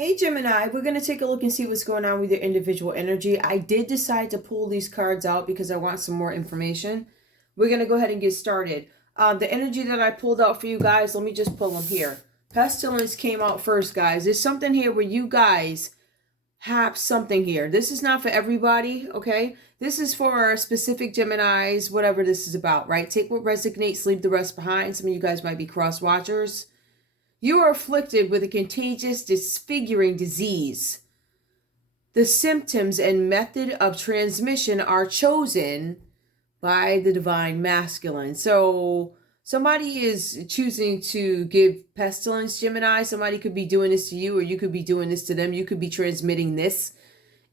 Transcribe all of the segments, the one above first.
Hey Gemini, we're going to take a look and see what's going on with your individual energy. I did decide to pull these cards out because I want some more information. We're going to go ahead and get started. The energy that I pulled out for you guys, let me just pull them here. Pestilence came out first, guys. There's something here where you guys have something here. This is not for everybody, okay? This is for specific Geminis, whatever this is about, right? Take what resonates, leave the rest behind. Some of you guys might be cross watchers. You are afflicted with a contagious, disfiguring disease. The symptoms and method of transmission are chosen by the divine masculine. So somebody is choosing to give pestilence, Gemini. Somebody could be doing this to you, or you could be doing this to them. You could be transmitting this.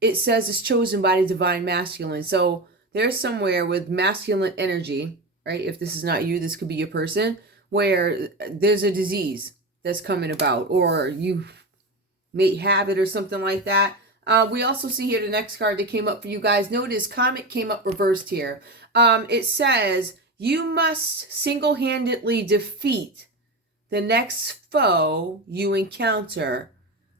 It says it's chosen by the divine masculine. So there's somewhere with masculine energy, right? If this is not you, this could be your person, where there's a disease that's coming about, or you may have it or something like that. We also see here the next card that came up for you guys. Notice Comet came up reversed here. It says you must single-handedly defeat the next foe you encounter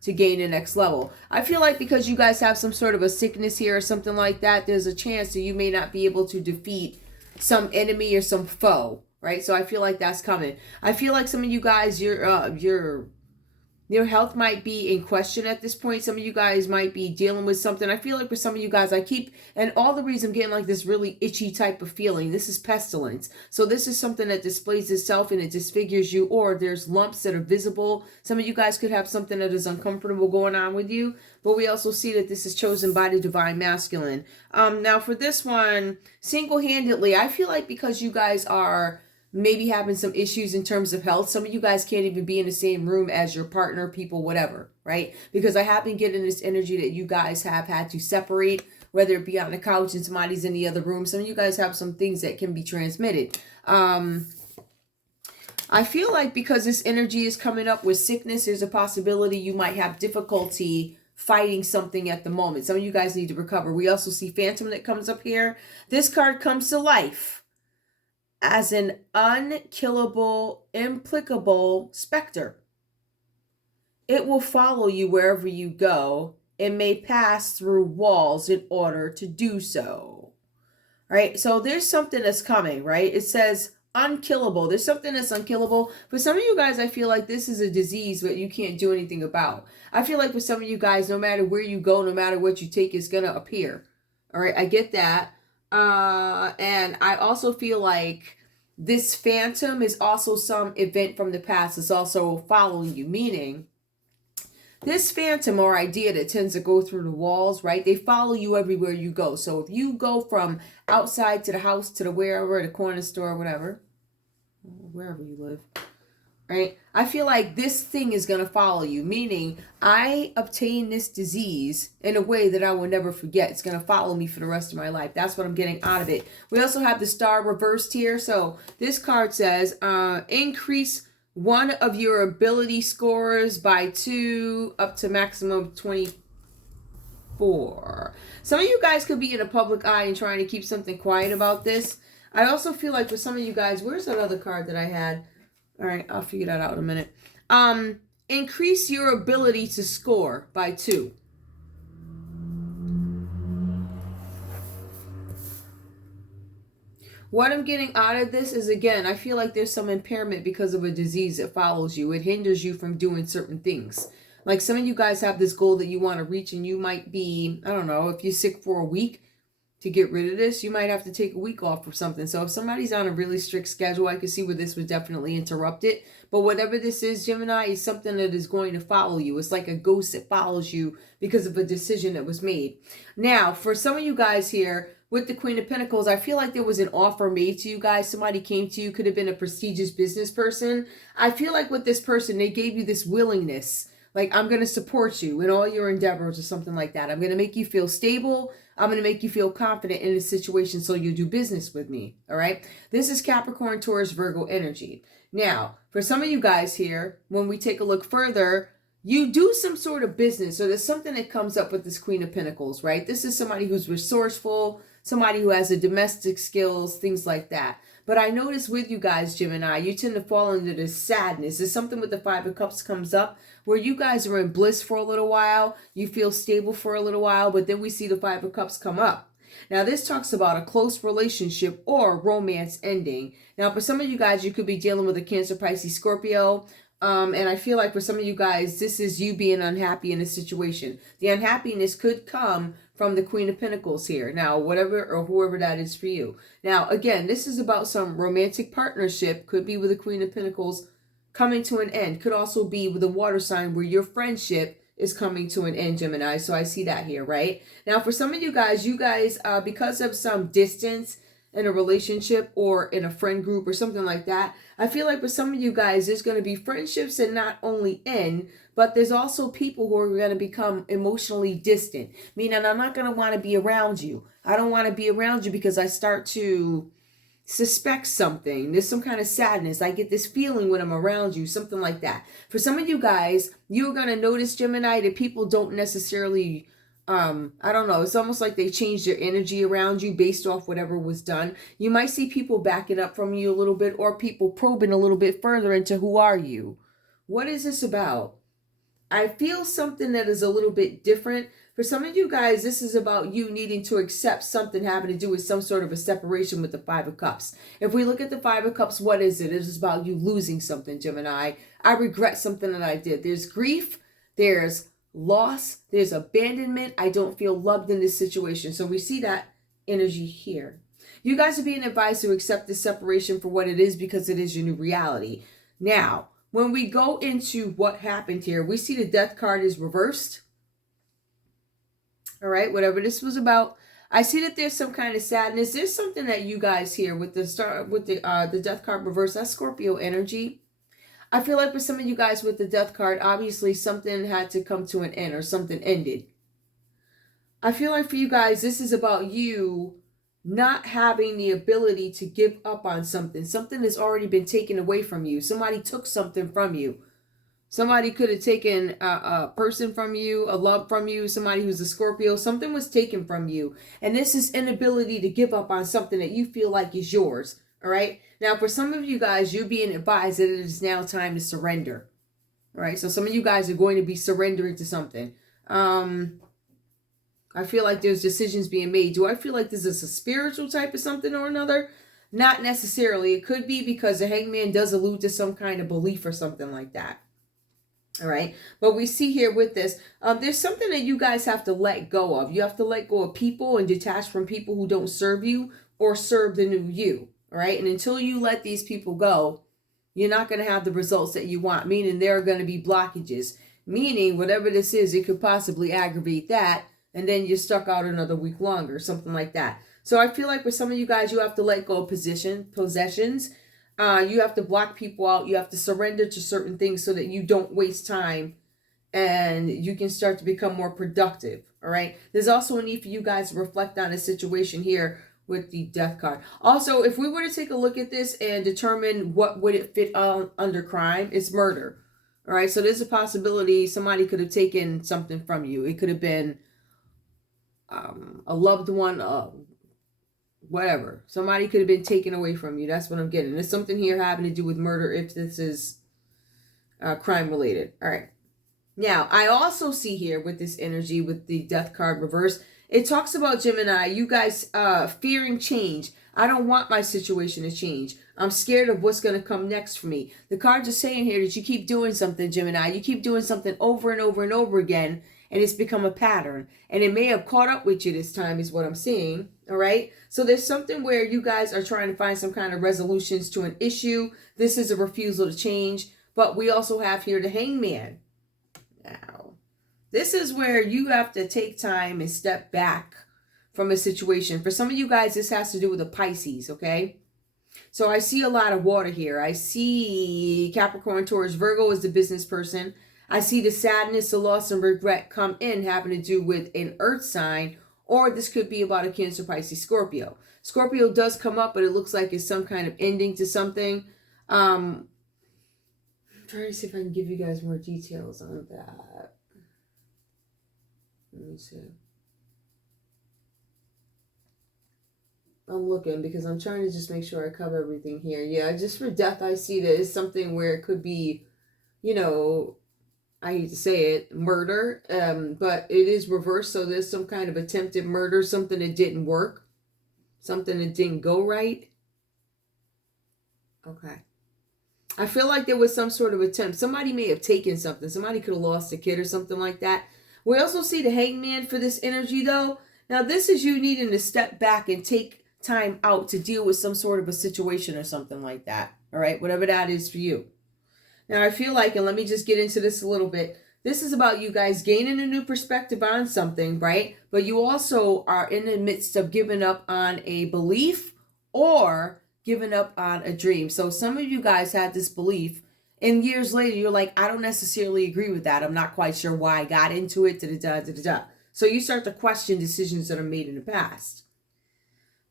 to gain the next level. I feel like because you guys have some sort of a sickness here or something like that, there's a chance that you may not be able to defeat some enemy or some foe. Right, so I feel like that's coming. I feel like some of you guys, your health might be in question at this point. Some of you guys might be dealing with something. I feel like for some of you guys, and all the reason I'm getting like this really itchy type of feeling. This is pestilence. So this is something that displays itself and it disfigures you, or there's lumps that are visible. Some of you guys could have something that is uncomfortable going on with you. But we also see that this is chosen by the divine masculine. Now for this one, single-handedly, I feel like because you guys are maybe having some issues in terms of health. Some of you guys can't even be in the same room as your partner, people, whatever, right? Because I have been getting this energy that you guys have had to separate, whether it be on the couch and somebody's in the other room. Some of you guys have some things that can be transmitted. I feel like because this energy is coming up with sickness, there's a possibility you might have difficulty fighting something at the moment. Some of you guys need to recover. We also see Phantom that comes up here. This card comes to life as an unkillable, implacable specter. It will follow you wherever you go and may pass through walls in order to do so. Right? So there's something that's coming, right? It says unkillable. There's something that's unkillable. For some of you guys, I feel like this is a disease that you can't do anything about. I feel like for some of you guys, no matter where you go, no matter what you take, it's going to appear. All right? I get that. And I also feel like this phantom is also some event from the past. It's also following you, meaning this phantom or idea that tends to go through the walls, right? They follow you everywhere you go. So if you go from outside to the house to the wherever, the corner store, whatever, wherever you live, right? I feel like this thing is going to follow you, meaning I obtained this disease in a way that I will never forget. It's going to follow me for the rest of my life. That's what I'm getting out of it. We also have the star reversed here. So this card says, increase one of your ability scores by 2 up to maximum 24. Some of you guys could be in a public eye and trying to keep something quiet about this. I also feel like for some of you guys, where's that other card that I had? All right, I'll figure that out in a minute. Increase your ability to score by 2. What I'm getting out of this is, again, I feel like there's some impairment because of a disease that follows you. It hinders you from doing certain things. Like some of you guys have this goal that you want to reach, and you might be, I don't know, if you're sick for a week, to get rid of this, you might have to take a week off or something. So if somebody's on a really strict schedule, I could see where this would definitely interrupt it. But whatever this is, Gemini, is something that is going to follow you. It's like a ghost that follows you because of a decision that was made. Now, for some of you guys here, with the Queen of Pentacles, I feel like there was an offer made to you guys. Somebody came to you, could have been a prestigious business person. I feel like with this person, they gave you this willingness. Like, I'm going to support you in all your endeavors or something like that. I'm going to make you feel stable. I'm going to make you feel confident in a situation so you do business with me. All right. This is Capricorn, Taurus, Virgo energy. Now, for some of you guys here, when we take a look further, you do some sort of business. So there's something that comes up with this Queen of Pentacles, right? This is somebody who's resourceful, somebody who has the domestic skills, things like that. But I notice with you guys, Gemini, you tend to fall into this sadness. There's something with the Five of Cups comes up where you guys are in bliss for a little while. You feel stable for a little while, but then we see the Five of Cups come up. Now, this talks about a close relationship or romance ending. Now, for some of you guys, you could be dealing with a Cancer, Pisces, Scorpio. And I feel like for some of you guys, this is you being unhappy in a situation. The unhappiness could come from the Queen of Pentacles here. Now, whatever or whoever that is for you. Now, again, this is about some romantic partnership. Could be with the Queen of Pentacles coming to an end. Could also be with a water sign where your friendship is coming to an end, Gemini. So I see that here, right? Now, for some of you guys, because of some distance in a relationship or in a friend group or something like that, I feel like for some of you guys, there's going to be friendships that not only end, but there's also people who are going to become emotionally distant. Meaning I'm not going to want to be around you. I don't want to be around you because I start to suspect something. There's some kind of sadness. I get this feeling when I'm around you, something like that. For some of you guys, you're going to notice, Gemini, that people don't necessarily, I don't know, it's almost like they changed their energy around you based off whatever was done. You might see people backing up from you a little bit or people probing a little bit further into who are you? What is this about? I feel something that is a little bit different. For some of you guys, this is about you needing to accept something having to do with some sort of a separation with the Five of Cups. If we look at the Five of Cups, what is it? It is about you losing something, Gemini. I regret something that I did. There's grief, there's loss, there's abandonment. I don't feel loved in this situation. So we see that energy here. You guys are being advised to accept this separation for what it is because it is your new reality. Now, when we go into what happened here, we see the Death card is reversed. All right, whatever this was about. I see that there's some kind of sadness. There's something that you guys here with the Death card reversed. That's Scorpio energy. I feel like for some of you guys with the Death card, obviously something had to come to an end or something ended. I feel like for you guys, this is about you not having the ability to give up on something. Something has already been taken away from you. Somebody took something from you. Somebody could have taken a person from you, a love from you, somebody who's a Scorpio. Something was taken from you. And this is inability to give up on something that you feel like is yours. All right. Now, for some of you guys, you're being advised that it is now time to surrender. All right. So some of you guys are going to be surrendering to something. I feel like there's decisions being made. Do I feel like this is a spiritual type of something or another? Not necessarily. It could be because the Hangman does allude to some kind of belief or something like that. All right. But we see here with this, there's something that you guys have to let go of. You have to let go of people and detach from people who don't serve you or serve the new you. All right. And until you let these people go, you're not going to have the results that you want, meaning there are going to be blockages, meaning whatever this is, it could possibly aggravate that. And then you're stuck out another week longer, something like that. So I feel like for some of you guys, you have to let go of possessions. You have to block people out. You have to surrender to certain things so that you don't waste time and you can start to become more productive. All right. There's also a need for you guys to reflect on a situation here with the Death card. Also, if we were to take a look at this and determine what would it fit under crime, it's murder. All right. So there's a possibility somebody could have taken something from you. It could have been a loved one, whatever. Somebody could have been taken away from you. That's what I'm getting. There's something here having to do with murder if this is crime related. All right. Now, I also see here with this energy, with the Death card reverse, it talks about Gemini, you guys fearing change. I don't want my situation to change. I'm scared of what's going to come next for me. The cards are saying here that you keep doing something, Gemini. You keep doing something over and over and over again, and it's become a pattern. And it may have caught up with you this time is what I'm seeing. All right. So there's something where you guys are trying to find some kind of resolutions to an issue. This is a refusal to change. But we also have here the Hangman. Now, this is where you have to take time and step back from a situation. For some of you guys, this has to do with the Pisces, okay? So I see a lot of water here. I see Capricorn, Taurus, Virgo is the business person. I see the sadness, the loss, and regret come in having to do with an earth sign, or this could be about a Cancer, Pisces, Scorpio. Scorpio does come up, but it looks like it's some kind of ending to something. I'm trying to see if I can give you guys more details on that. Let me see. I'm looking because I'm trying to just make sure I cover everything here. Yeah, just for death, I see that it's something where it could be, you know, I hate to say it, murder, but it is reversed. So there's some kind of attempted murder, something that didn't work, something that didn't go right. Okay. I feel like there was some sort of attempt. Somebody may have taken something. Somebody could have lost a kid or something like that. We also see the hangman for this energy, though. Now, this is you needing to step back and take time out to deal with some sort of a situation or something like that. All right, whatever that is for you. Now, I feel like, and let me just get into this a little bit. This is about you guys gaining a new perspective on something, right? But you also are in the midst of giving up on a belief or giving up on a dream. So some of you guys had this belief, and years later, you're like, I don't necessarily agree with that. I'm not quite sure why I got into it. So you start to question decisions that are made in the past.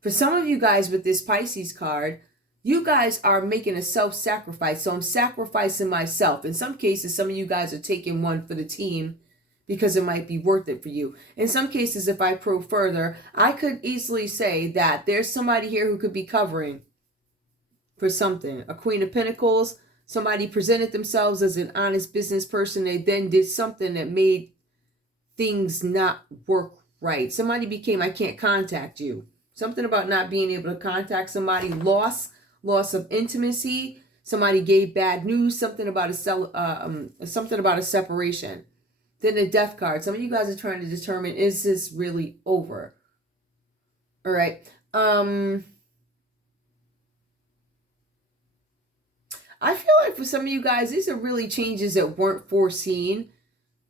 For some of you guys with this Pisces card, you guys are making a self-sacrifice. So I'm sacrificing myself. In some cases, some of you guys are taking one for the team because it might be worth it for you. In some cases, if I probe further, I could easily say that there's somebody here who could be covering for something. A Queen of Pentacles, somebody presented themselves as an honest business person. They then did something that made things not work right. Somebody became, I can't contact you. Something about not being able to contact somebody, loss of intimacy. Somebody gave bad news. Something about a separation. Then the death card. Some of you guys are trying to determine, is this really over? All right. I feel like for some of you guys, these are really changes that weren't foreseen.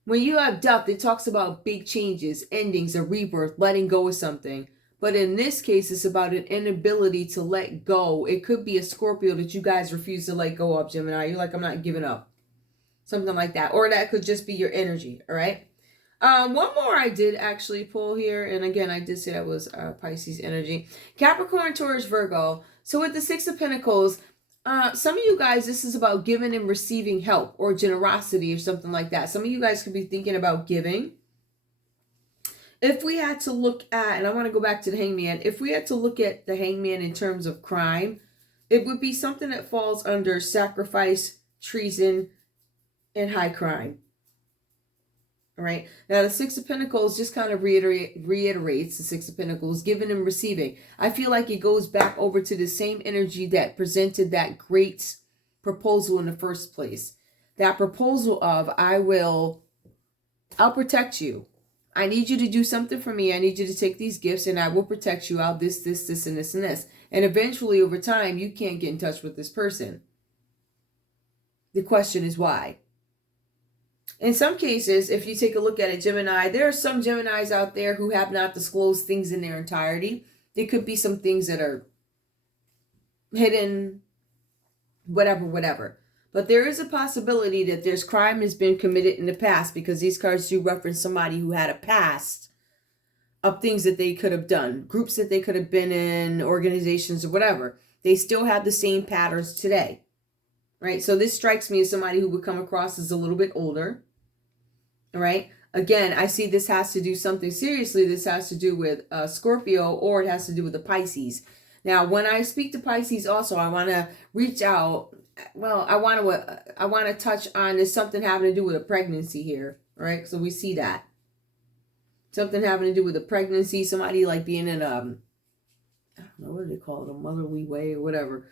When you have death, it talks about big changes, endings, a rebirth, letting go of something. But in this case, it's about an inability to let go. It could be a Scorpio that you guys refuse to let go of, Gemini. You're like, I'm not giving up. Something like that. Or that could just be your energy, all right? One more I did actually pull here. And again, I did say that was Pisces energy. Capricorn, Taurus, Virgo. So with the Six of Pentacles, some of you guys, this is about giving and receiving help or generosity or something like that. Some of you guys could be thinking about giving. If we had to look at, and I want to go back to the hangman, if we had to look at the hangman in terms of crime, it would be something that falls under sacrifice, treason, and high crime. All right. Now, the Six of Pentacles just kind of reiterates the Six of Pentacles, giving and receiving. I feel like it goes back over to the same energy that presented that great proposal in the first place. That proposal of, I'll protect you. I need you to do something for me. I need you to take these gifts and I will protect you. I'll this, and this, and this. And eventually, over time, you can't get in touch with this person. The question is why? In some cases, if you take a look at it, Gemini, there are some Geminis out there who have not disclosed things in their entirety. There could be some things that are hidden, whatever. But there is a possibility that there's crime has been committed in the past, because these cards do reference somebody who had a past of things that they could have done, groups that they could have been in, organizations or whatever. They still have the same patterns today, right? So this strikes me as somebody who would come across as a little bit older, right? Again, I see this has to do something seriously. This has to do with Scorpio, or it has to do with the Pisces. Now, when I speak to Pisces also, I want to reach out. Well, I want to touch on, there's something having to do with a pregnancy here, right? So we see that. Something having to do with a pregnancy, somebody like being in I don't know, what do they call it? A motherly way or whatever.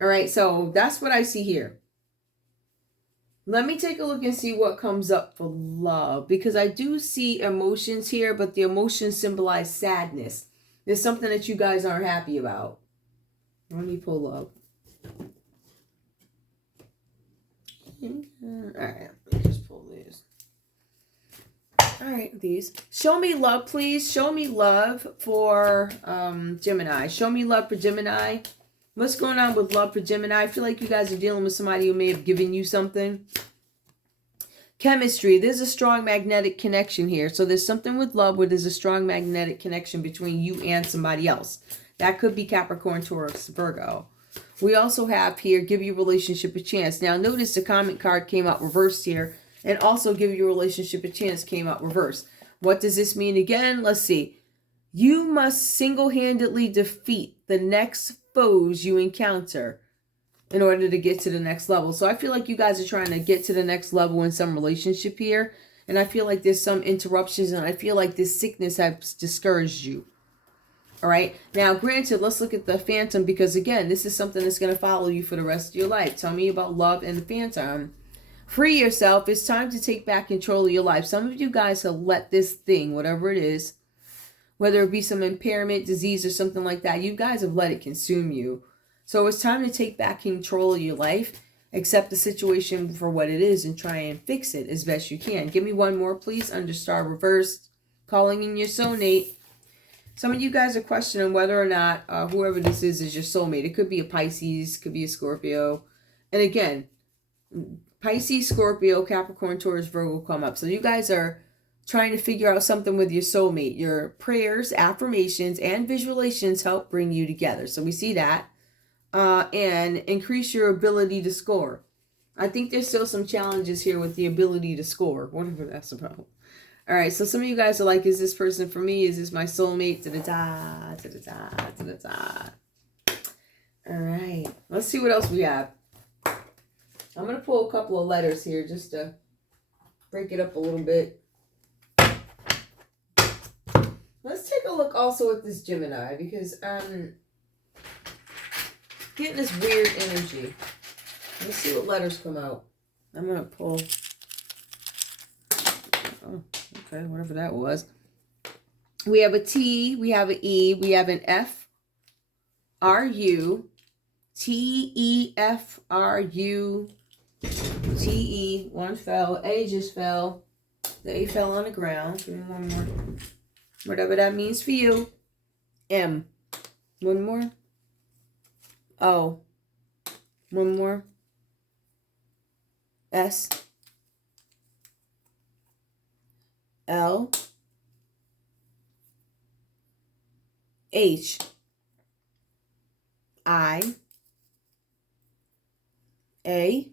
All right, so that's what I see here. Let me take a look and see what comes up for love, because I do see emotions here, but the emotions symbolize sadness. There's something that you guys aren't happy about. Let me pull love. All right, let me just pull these. All right, these. Show me love, please. Show me love for Gemini. Show me love for Gemini. What's going on with love for Gemini? I feel like you guys are dealing with somebody who may have given you something. Chemistry. There's a strong magnetic connection here. So there's something with love where there's a strong magnetic connection between you and somebody else. That could be Capricorn, Taurus, Virgo. We also have here, give your relationship a chance. Now, notice the comment card came out reversed here. And also, give your relationship a chance came out reversed. What does this mean again? Let's see. You must single-handedly defeat the next foes you encounter in order to get to the next level. So I feel like you guys are trying to get to the next level in some relationship here. And I feel like there's some interruptions, and I feel like this sickness has discouraged you. All right. Now, granted, let's look at the Phantom, because again, this is something that's going to follow you for the rest of your life. Tell me about love and the Phantom. Free yourself. It's time to take back control of your life. Some of you guys have let this thing, whatever it is, whether it be some impairment, disease, or something like that, you guys have let it consume you. So it's time to take back control of your life, accept the situation for what it is, and try and fix it as best you can. Give me one more, please, under star reversed. Calling in your soulmate. Some of you guys are questioning whether or not whoever this is your soulmate. It could be a Pisces, could be a Scorpio. And again, Pisces, Scorpio, Capricorn, Taurus, Virgo come up. So you guys are trying to figure out something with your soulmate. Your prayers, affirmations, and visualizations help bring you together. So we see that. And increase your ability to score. I think there's still some challenges here with the ability to score, whatever that's about. All right, so some of you guys are like, is this person for me? Is this my soulmate? Da-da-da, da-da-da, da-da-da. All right, let's see what else we have. I'm going to pull a couple of letters here just to break it up a little bit. Let's take a look also at this Gemini, because I'm getting this weird energy. Let's see what letters come out. I'm going to pull... Oh, okay, whatever that was. We have a T, we have an E, we have an F, R, U, T, E, F, R, U, T, E, one fell, A just fell, the A fell on the ground. Give me one more. Whatever that means for you. M, one more. O, one more. S, L, H, I, A,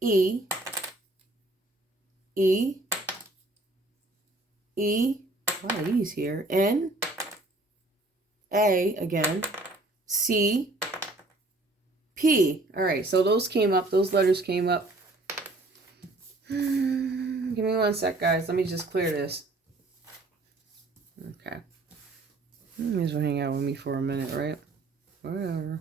E, E, E, why are these here? N, A again, C, P. All right, so those came up, those letters came up. Give me one sec, guys. Let me just clear this. Okay. You may as well hang out with me for a minute, right? Whatever.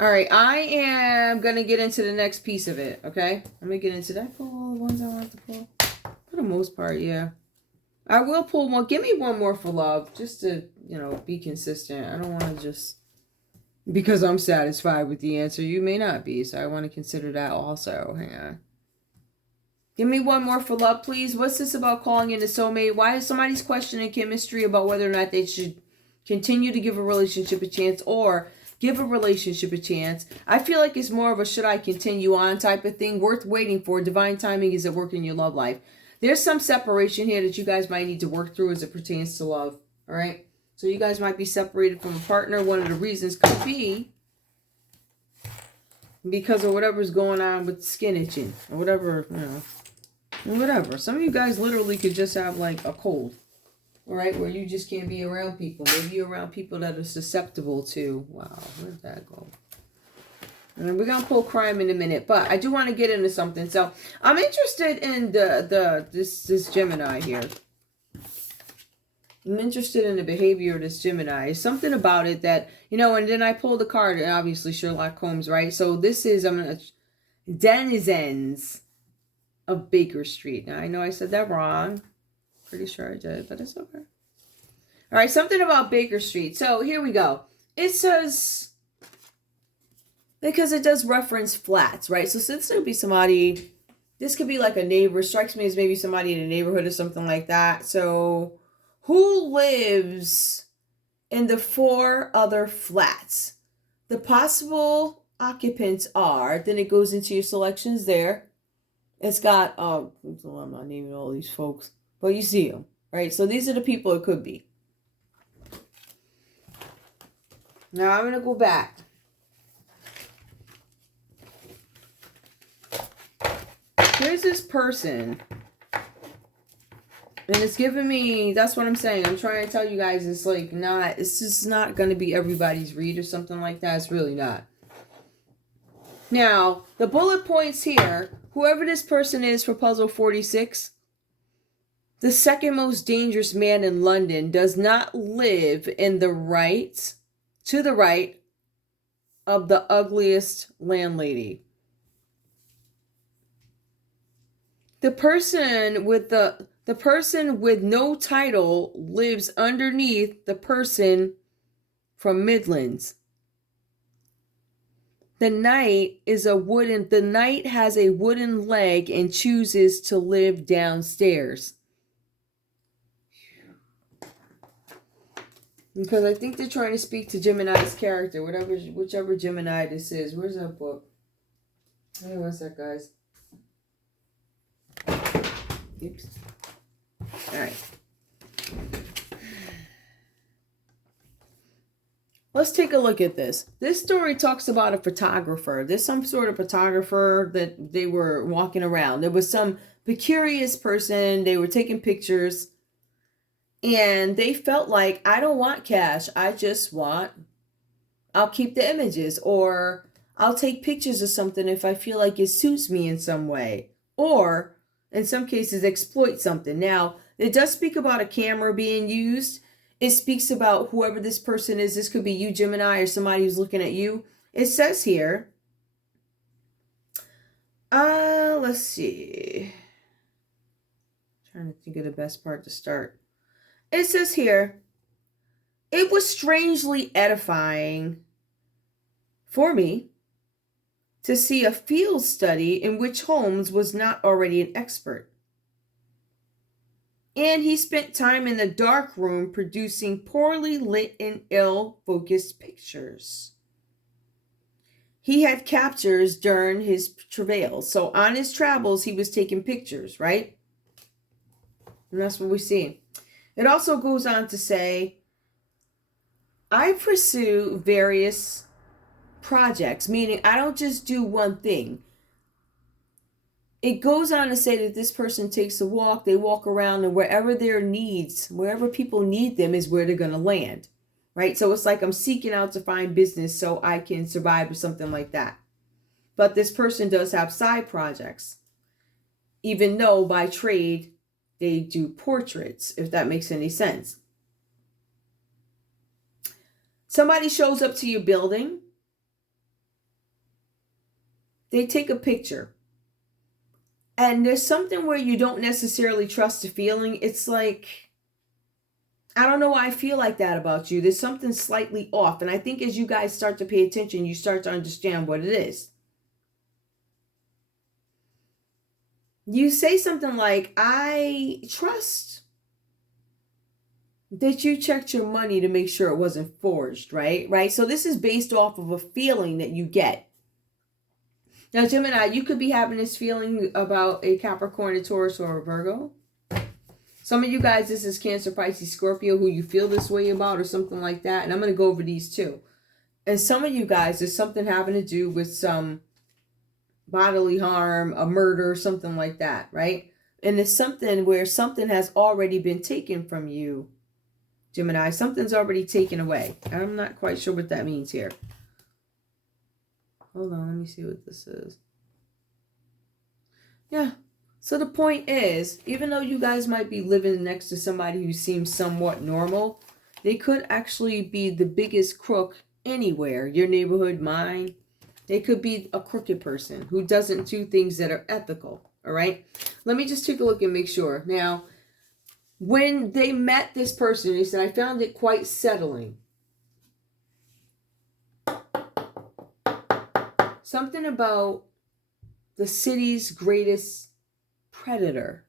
All right, I am going to get into the next piece of it, okay? I'm going to get into that. Pull all the ones I want to pull. For the most part, yeah. I will pull one. Give me one more for love, just to, you know, be consistent. I don't want to just... Because I'm satisfied with the answer, you may not be, so I want to consider that also. Hang on. Give me one more for love, please. What's this about calling in a soulmate? Why is somebody's questioning chemistry about whether or not they should continue to give a relationship a chance or give a relationship a chance? I feel like it's more of a should I continue on type of thing, worth waiting for. Divine timing is at work in your love life. There's some separation here that you guys might need to work through as it pertains to love. All right? So you guys might be separated from a partner. One of the reasons could be because of whatever's going on with skin itching or whatever, you know. Whatever. Some of you guys literally could just have like a cold, all right, where you just can't be around people. Maybe you're around people that are susceptible to, wow, where'd that go? And we're gonna pull crime in a minute, but I do want to get into something. So I'm interested in this Gemini here. I'm interested in the behavior of this Gemini. There's something about it that, you know, and then I pulled a card, and obviously Sherlock Holmes, right? So this is, I'm gonna denizens of Baker Street. Now, I know I said that wrong. Pretty sure I did, but it's okay. All right, something about Baker Street. So here we go. It says, because it does reference flats, right? So since there would be somebody, this could be like a neighbor. Strikes me as maybe somebody in a neighborhood or something like that. So who lives in the 4 other flats? The possible occupants are, then it goes into your selections there. It's got, I'm not naming all these folks, but you see them, right? So these are the people it could be. Now I'm going to go back. Here's this person And it's giving me, that's what I'm saying. I'm trying to tell you guys, it's like not, it's just not going to be everybody's read or something like that. It's really not. Now, the bullet points here, whoever this person is for puzzle 46, the second most dangerous man in London does not live in the right, to the right of the ugliest landlady. The person with no title lives underneath the person from Midlands. The knight has a wooden leg and chooses to live downstairs. Because I think they're trying to speak to Gemini's character, whichever Gemini this is. Where's that book? Hey, what's that, guys? Oops. All right. Let's take a look at this. This story talks about a photographer. There's some sort of photographer that they were walking around. There was some curious person. They were taking pictures. And they felt like, I don't want cash. I'll keep the images. Or I'll take pictures of something if I feel like it suits me in some way. Or, in some cases, exploit something. Now, it does speak about a camera being used. It speaks about whoever this person is. This could be you, Gemini, or somebody who's looking at you. It says here, let's see. Trying to think of the best part to start. It says here, it was strangely edifying for me to see a field study in which Holmes was not already an expert. And he spent time in the dark room producing poorly lit and ill-focused pictures. He had captures during his travails. So on his travels, he was taking pictures, right? And that's what we see. It also goes on to say, I pursue various projects, meaning I don't just do one thing. It goes on to say that this person takes a walk, they walk around, and wherever people need them is where they're going to land, right? So it's like I'm seeking out to find business so I can survive or something like that. But this person does have side projects, even though by trade they do portraits, if that makes any sense. Somebody shows up to your building. They take a picture. And there's something where you don't necessarily trust the feeling. It's like, I don't know why I feel like that about you. There's something slightly off. And I think as you guys start to pay attention, you start to understand what it is. You say something like, I trust that you checked your money to make sure it wasn't forged, right? So this is based off of a feeling that you get. Now, Gemini, you could be having this feeling about a Capricorn, a Taurus, or a Virgo. Some of you guys, this is Cancer, Pisces, Scorpio, who you feel this way about or something like that. And I'm going to go over these too. And some of you guys, there's something having to do with some bodily harm, a murder, something like that, right? And it's something where something has already been taken from you, Gemini. Something's already taken away. I'm not quite sure what that means here. Hold on, let me see what this is. Yeah. So the point is, even though you guys might be living next to somebody who seems somewhat normal, they could actually be the biggest crook anywhere. Your neighborhood, mine. They could be a crooked person who doesn't do things that are ethical. All right. Let me just take a look and make sure. Now, when they met this person, they said, I found it quite settling. Something about the city's greatest predator.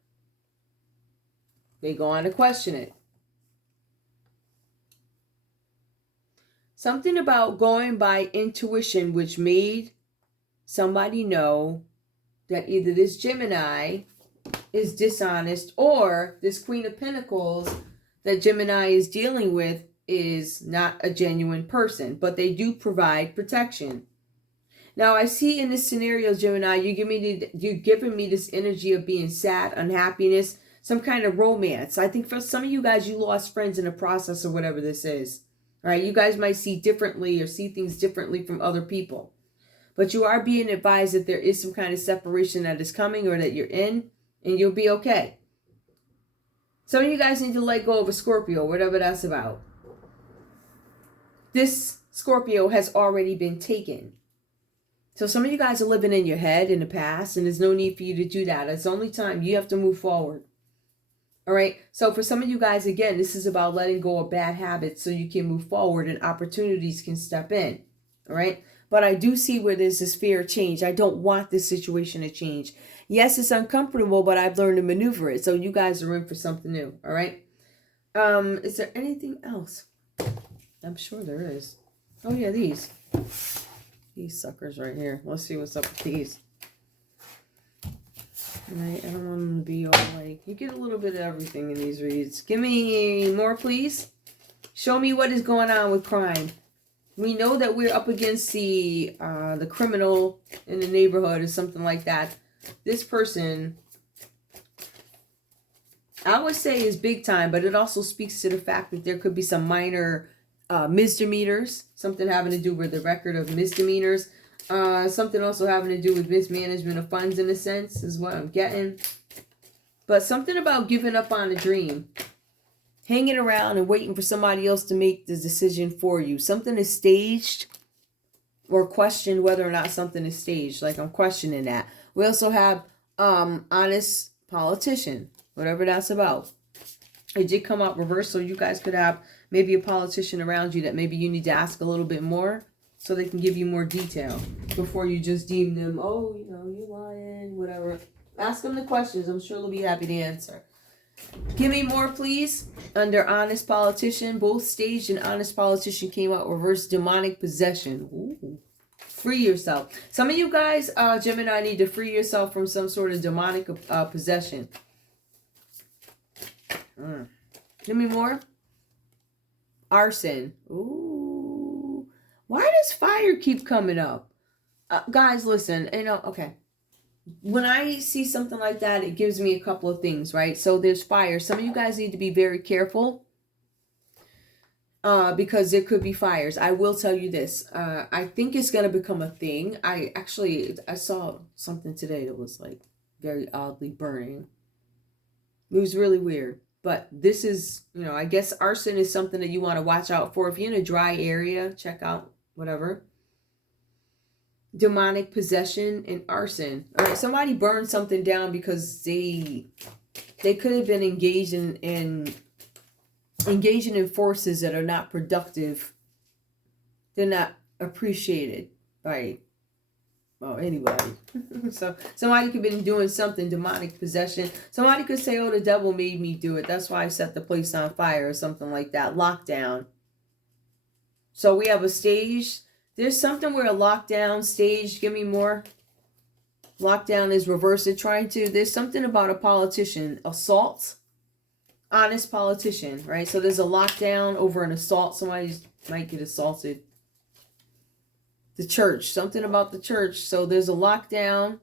They go on to question it. Something about going by intuition, which made somebody know that either this Gemini is dishonest or this Queen of Pentacles that Gemini is dealing with is not a genuine person, but they do provide protection. Now, I see in this scenario, Gemini, you're giving me this energy of being sad, unhappiness. some kind of romance. I think for some of you guys, you lost friends in the process or whatever this is. All right, you guys might see differently or see things differently from other people. But you are being advised that there is some kind of separation that is coming or that you're in, and you'll be okay. Some of you guys need to let go of a Scorpio, whatever that's about. This Scorpio has already been taken. So some of you guys are living in your head in the past, and there's no need for you to do that. It's the only time you have to move forward. All right. So for some of you guys, again, this is about letting go of bad habits so you can move forward and opportunities can step in. All right. But I do see where there's this fear of change. I don't want this situation to change. Yes, it's uncomfortable, but I've learned to maneuver it. So you guys are in for something new. All right. Is there anything else? I'm sure there is. Oh yeah, these suckers right here. Let's see what's up with these. Right, I don't want them to be all like, you get a little bit of everything in these reads. Give me more, please. Show me what is going on with crime. We know that we're up against the criminal in the neighborhood or something like that. This person, I would say, is big time, but it also speaks to the fact that there could be some minor misdemeanors, something having to do with the record of misdemeanors. Something also having to do with mismanagement of funds in a sense is what I'm getting. But something about giving up on a dream. Hanging around and waiting for somebody else to make the decision for you. Something is staged or questioned whether or not something is staged. Like I'm questioning that. We also have honest politician, whatever that's about. It did come out reverse, so you guys could have maybe a politician around you that maybe you need to ask a little bit more so they can give you more detail before you just deem them, oh, you know, you're lying, whatever. Ask them the questions. I'm sure they'll be happy to answer. Give me more, please. Under honest politician, both staged and honest politician came out reverse. Demonic possession. Ooh. Free yourself. Some of you guys, Gemini, need to free yourself from some sort of demonic possession. Give me more. Arson. Ooh. Why does fire keep coming up? Guys, listen. You know, okay. When I see something like that, it gives me a couple of things, right? So there's fire. Some of you guys need to be very careful because there could be fires. I will tell you this. I think it's going to become a thing. I saw something today that was like very oddly burning. It was really weird. But this is, you know, I guess arson is something that you want to watch out for. If you're in a dry area, check out whatever. Demonic possession and arson. All right, somebody burned something down because they could have been engaging in forces that are not productive. They're not appreciated by anybody. So somebody could have been doing something, demonic possession. Somebody could say, oh, the devil made me do it. That's why I set the place on fire or something like that. Lockdown. So we have a stage. There's something where a lockdown, staged. Give me more. Lockdown is reversed. There's something about a politician. Assault. Honest politician, right? So there's a lockdown over an assault. Somebody might get assaulted. The church. Something about the church. So there's a lockdown.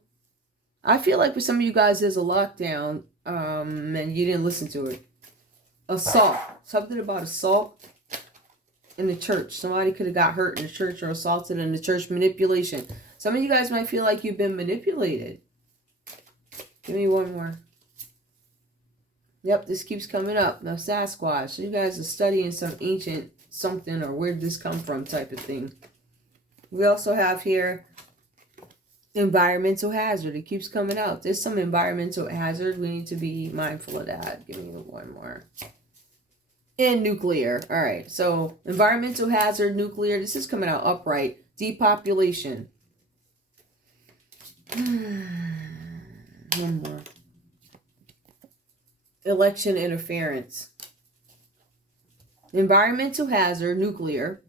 I feel like for some of you guys there's a lockdown and you didn't listen to it. Assault. Something about assault in the church. Somebody could have got hurt in the church or assaulted in the church. Manipulation. Some of you guys might feel like you've been manipulated. Give me one more. Yep, this keeps coming up. Now Sasquatch. So you guys are studying some ancient something or where did this come from type of thing. We also have here environmental hazard. It keeps coming out. There's some environmental hazard. We need to be mindful of that. Give me one more. And nuclear. All right. So environmental hazard, nuclear. This is coming out upright. Depopulation. One more. Election interference. Environmental hazard, nuclear.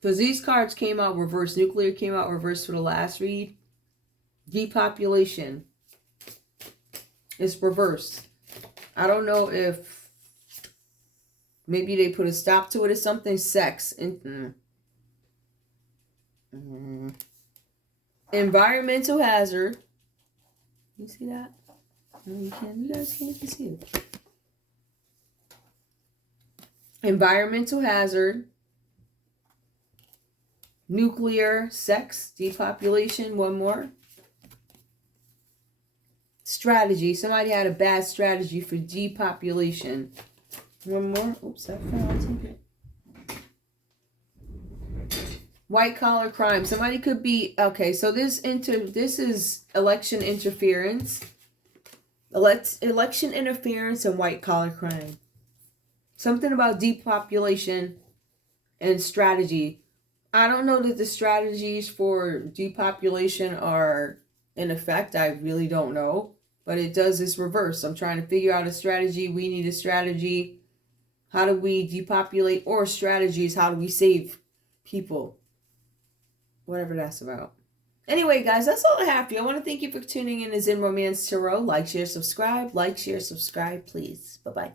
Because these cards came out reversed. Nuclear came out reversed for the last read. Depopulation. It's reversed. I don't know if maybe they put a stop to it or something. Sex. Environmental hazard. You see that? No, you can't. You guys can't see it. Environmental hazard. Nuclear, sex, depopulation. One more. Strategy. Somebody had a bad strategy for depopulation. One more. Oops, that fell. I'll take it. White collar crime. Somebody could be okay. So this is election interference. Election interference and white collar crime. Something about depopulation and strategy. I don't know that the strategies for depopulation are in effect. I really don't know. But it does this reverse. I'm trying to figure out a strategy. We need a strategy. How do we depopulate? Or strategies, how do we save people? Whatever that's about. Anyway, guys, that's all I have for you. I want to thank you for tuning in to Zen Romance Tarot. Like, share, subscribe. Like, share, subscribe, please. Bye-bye.